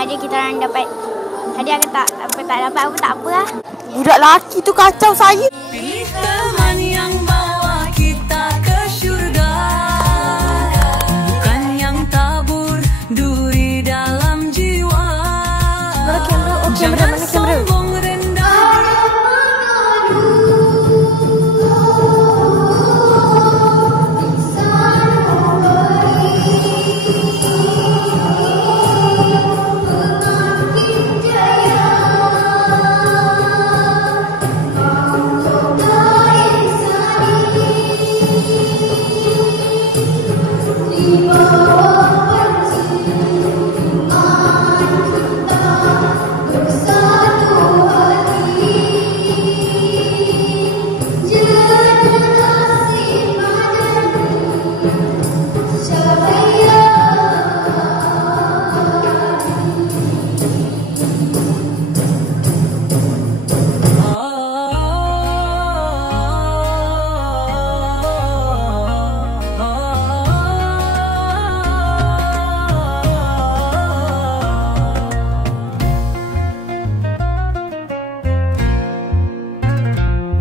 sama ada kita orang dapat hadiah ke tak. Apa tak dapat apa tak apa lah. Budak lelaki tu kacau saya. Pilih teman yang bawa kita ke syurga, bukan yang tabur duri dalam jiwa. Jangan sombong rendah.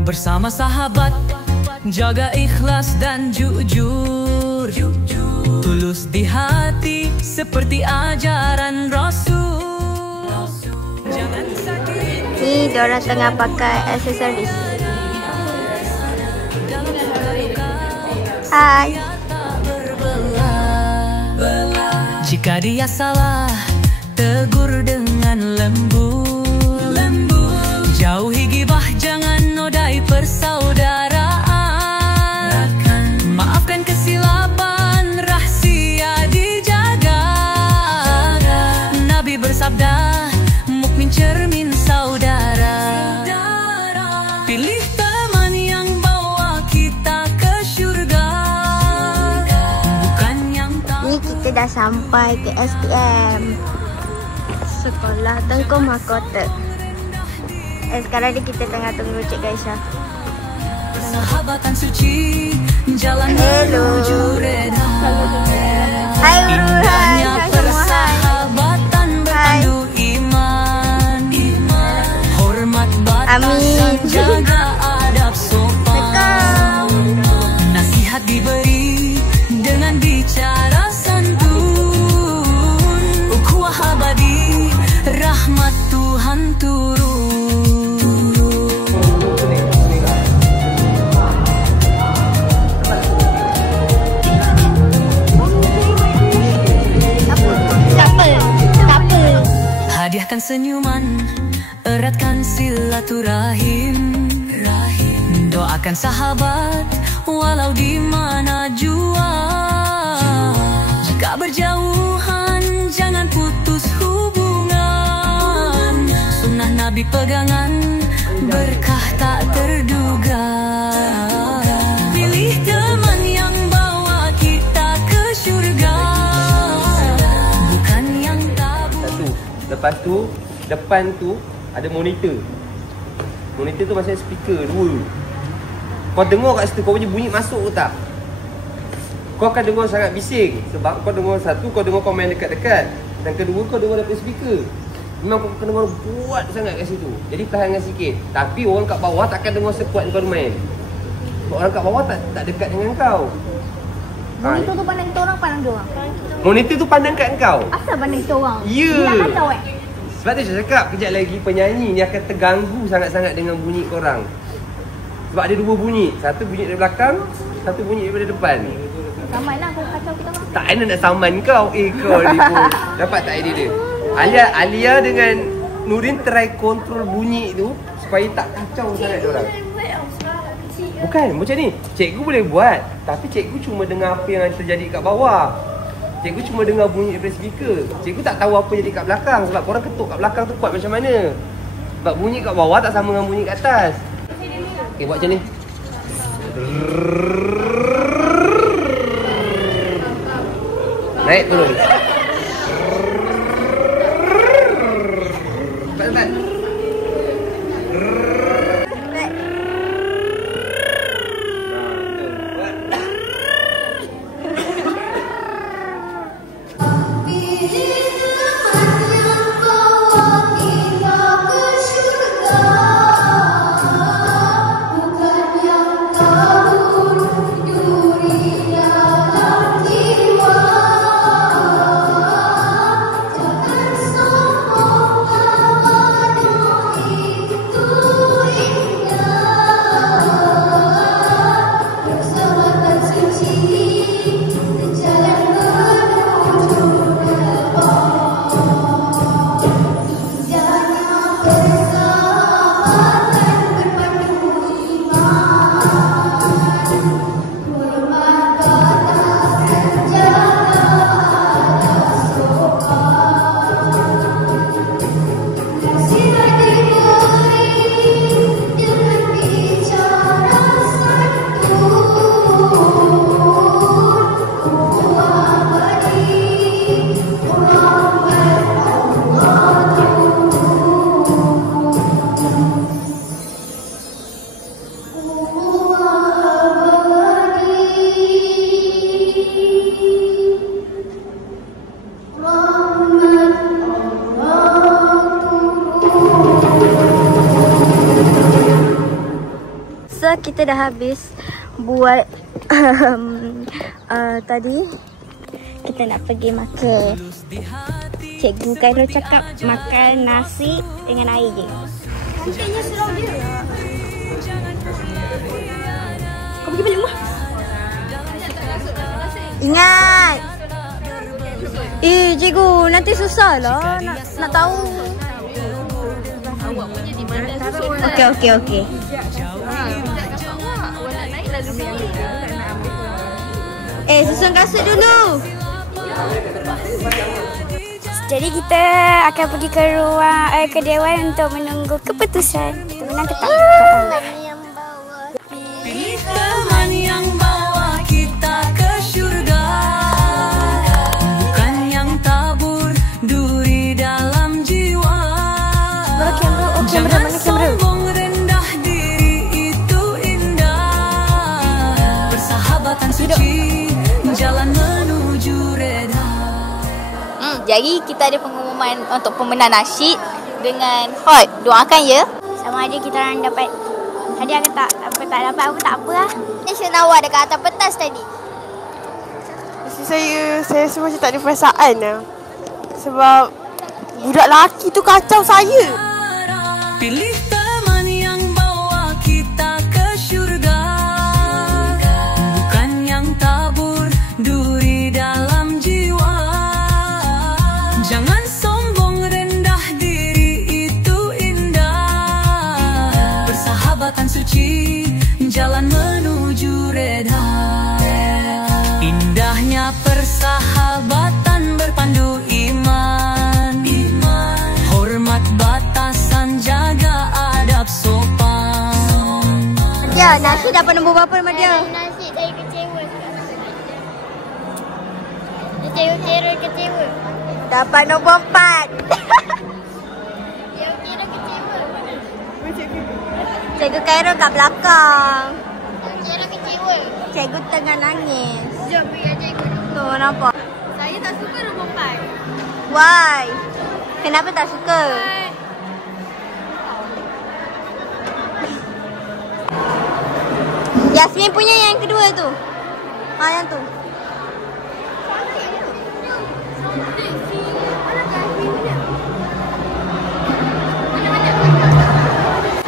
Bersama sahabat, jaga ikhlas dan jujur, tulus di hati seperti ajaran Rasul. Jangan sakit. Ni diorang tengah pakai aksesoris. Hai. Jika dia salah, tegur dengan lembut. Jauhi gibah, jangan nodai persaudaraan. Maafkan kesilapan, rahsia dijaga. Nabi bersabda, mukmin cermin saudara. Pilih teman yang bawa kita ke syurga, bukan yang tak. Ni kita dah sampai ke SPM, Sekolah Tengku Mahkota. Sekarang ni kita tengah tunggu Cik Gaisha. Sahabatan suci, jalan menuju reda. Hai Guru, Indahnya hai. persahabatan berpandu iman. Hormat batasan, jaga adab sopan. Nasihat diberi dengan bicara santun. Ukhuwah abadi, rahmat Tuhan turun. Hadiahkan senyuman, eratkan silaturahim. Doakan sahabat, walau di mana jua. Jika berjauhan, jangan putus hubungan. Sunnah Nabi pegangan, berkah tak terduga. Pilih teman yang bawa kita ke syurga, bukan yang tabur. Lepas tu, depan tu ada monitor. Monitor tu macam speaker dua. Kau dengar kat situ, kau punya bunyi masuk ke tak? Kau akan dengar sangat bising. Sebab kau dengar satu, kau dengar komen dekat-dekat. Dan kedua, kau dengar daripada speaker. Memang kau kena buat sangat kat situ. Jadi tahankan sikit. Tapi orang kat bawah takkan dengar sekuat kau main. Sebab orang kat bawah tak dekat dengan kau. Monitor tu pandang kita orang, pandang dia orang. Monitor tu pandang kat kau. Asal pandang kita orang? Ya. Dia nak kacau Sebab tu saya cakap, kejap lagi penyanyi ni akan terganggu sangat-sangat dengan bunyi korang. Sebab ada dua bunyi. Satu bunyi dari belakang, satu bunyi daripada depan. Saman lah kau kacau kita orang. Tak ada nak saman kau. Kau ni pun. Dapat tak idea dia? Alia dengan Nurin try kontrol bunyi tu supaya tak kacau sangat diorang. Bukan, macam ni. Cikgu boleh buat. Tapi cikgu cuma dengar apa yang terjadi kat bawah. Cikgu cuma dengar bunyi daripada speaker. Cikgu tak tahu apa jadi kat belakang. Sebab korang ketuk kat belakang tu kuat macam mana. Sebab bunyi kat bawah tak sama dengan bunyi kat atas. Okay, buat macam ni. Naik turun. Cepat-cepat. kita dah habis buat tadi kita nak pergi makan. Cikgu Khairul cakap makan nasi dengan air je. Kancingnya serau dia. Kau pergi balik rumah. Ingat. Cikgu, nanti susah lah nak tahu. Okey. Susun kasut dulu. Jadi kita akan pergi ke ruang ke dewan untuk menunggu keputusan. Menang ke tak? Pilih teman yang bawa kita ke syurga, bukan yang tabur duri dalam jiwa. Jangan sombong rendah diri itu indah. Persahabatan suci jalan menuju reda. Jadi kita ada pengumuman untuk pemenang nasyid dengan hot. Doakan ya. Sama ada kita orang dapat hadiah ke tak. Apa tak dapat apa tak apa lah. Nasional dekat atas pentas tadi. Saya semua macam tak ada perasaan lah. Sebab budak lelaki tu kacau saya. Pilih teman yang bawa kita ke syurga, bukan yang tabur duri dalam jiwa. Jangan sombong rendah diri itu indah. Persahabatan suci jalan menuju reda. Indahnya persahabatan berpandu iman. Hormat batasan, jaga adab sopan. Ya, nasi dapat nombor berapa nama dia? Nasi saya kecewa. Kecewa. Dapat nombor 4. Dia kira kecewa. Cikgu Khairul kat belakang. Kira kecewa. Cikgu tengah nangis. Jom pergi cikgu dulu. Tu kenapa? Saya tak suka nombor 4. Why? Kenapa tak suka? Yasmin punya yang kedua tu. Yang tu.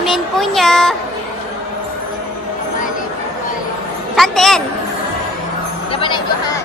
Min punya. Cantik kan? Dapat naik Johan.